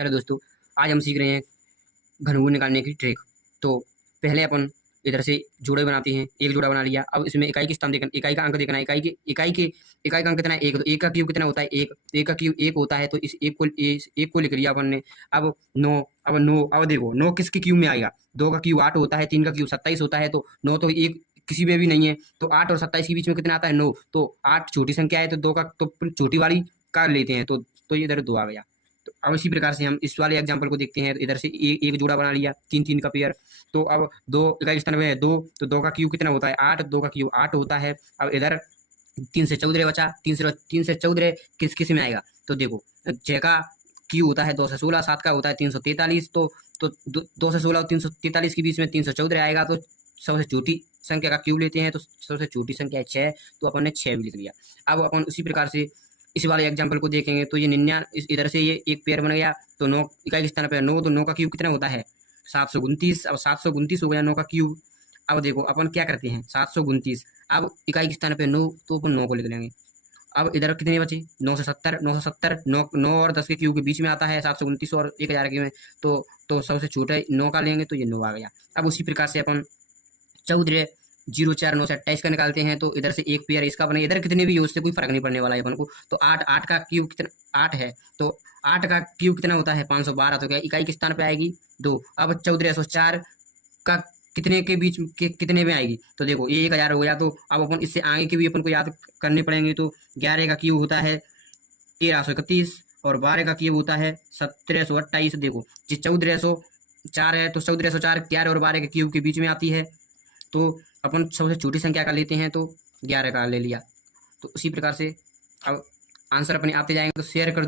Hello दोस्तों, आज हम सीख रहे हैं घनमूल निकालने की ट्रिक। तो पहले अपन इधर से जोड़े बनाते हैं। एक जोड़ा बना लिया। अब इसमें इकाई की स्थान देखना, इकाई का अंक देखना है। इकाई का अंक कितना है? एक। तो एक का क्यूब कितना होता है? एक। एक का क्यूब एक होता है, तो इस एक को लिख लिया अपन ने। अब 9। अब देखो 9 किसके क्यूब में आएगा? 2 का क्यूब 8 होता है, 3 का क्यूब 27 होता है, तो 9 तो एक किसी में भी नहीं है। तो 8 और 27 के बीच में कितना आता है? 9। तो 8 छोटी संख्या है, तो 2 का तो छोटी वाली का लेते हैं, तो ये इधर 2 आ गया। तो अब इसी प्रकार से हम इस वाले एग्जाम्पल को देखते हैं। इधर से एक जोड़ा बना लिया, 3 3 का पेयर। तो अब 2 इकाई स्थान में है 2, तो 2 का क्यूब कितना होता है? 8। 2 का क्यूब 8 होता है। अब इधर 3 से 14 बचा। 3 से 14 किस किस में आएगा? तो देखो 6 का क्यूब होता है 2 से 16, 7 का होता है 343। तो 2 से 16 और 343 के बीच में 314 आएगा। तो सबसे छोटी संख्या का क्यूब लेते हैं, तो सबसे छोटी संख्या है 6, तो अपन ने 6 भी लिख लिया। अब अपन उसी प्रकार से इस वाले एग्जाम्पल को देखेंगे। तो ये 99 इधर से ये एक पेयर बन गया, तो 9 इकाई के स्थान पर 9, तो 9 का क्यूब कितना होता है? 729। अब 729 हो गया 9 का क्यूब। अब देखो अपन क्या करते हैं, 729। अब इकाई के स्थान पे 9, तो अपन 9 को लिख लेंगे। अब इधर कितने बचे? 970। 970 9 और 10 के क्यूब के बीच में आता है, 729 और 1000 के में। तो सबसे छोटा 9 का लेंगे, तो ये 9 आ गया। अब उसी प्रकार से अपन 14 04 9 से 28 का निकालते हैं। तो इधर से एक पेयर इसका बनेगा। इधर कितने भी हो, उससे कोई फर्क नहीं पड़ने वाला है अपन को। तो 8 का क्यूब कितना? 8 है, तो 8 का क्यूब कितना होता है? 512। तो क्या इकाई के स्थान पे आएगी? 2। अब 1404 का कितने के बीच कितने में आएगी? तो देखो ये 1000 हो गया। तो अब अपन इससे आगे के भी अपन को याद करने पड़ेंगे। तो 11 का क्यूब होता है 1331, और 12 का क्यूब होता है 1728। देखो जी 1404 है, तो 1404 11 और 12 के क्यूब के बीच में आती है। तो अपन सबसे छोटी संख्या का लेते हैं, तो 11 का ले लिया। तो उसी प्रकार से अब आंसर अपने आते जाएंगे। तो शेयर कर